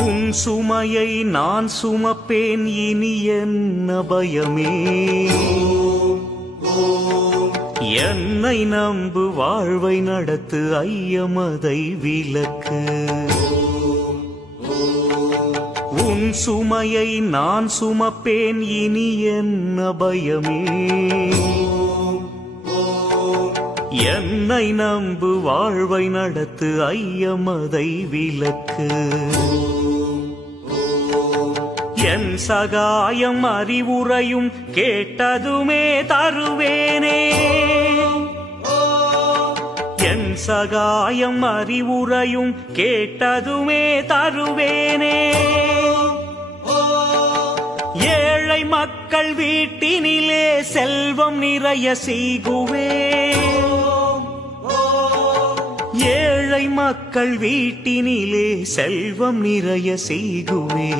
உன் சுமையை நான் சுமப்பேன் இனி என்ன பயமே? என்னை நம்பு வாழ்வை நடத்து ஐயமதை விலக்கு உன் சுமையை நான் சுமப்பேன் இனி என்ன பயமே? என்னை நம்பு வாழ்வை நடத்து ஐயமதை விலக்கு என் சகாயம் அறிவுரையும் கேட்டதுமே தருவேனே. என் சகாயம் அறிவுரையும் கேட்டதுமே தருவேனே. ஏழை மக்கள் வீட்டினிலே செல்வம் நிறைய செய்குவே. ஏழை மக்கள் வீட்டினிலே செல்வம் நிறைய செய்குவே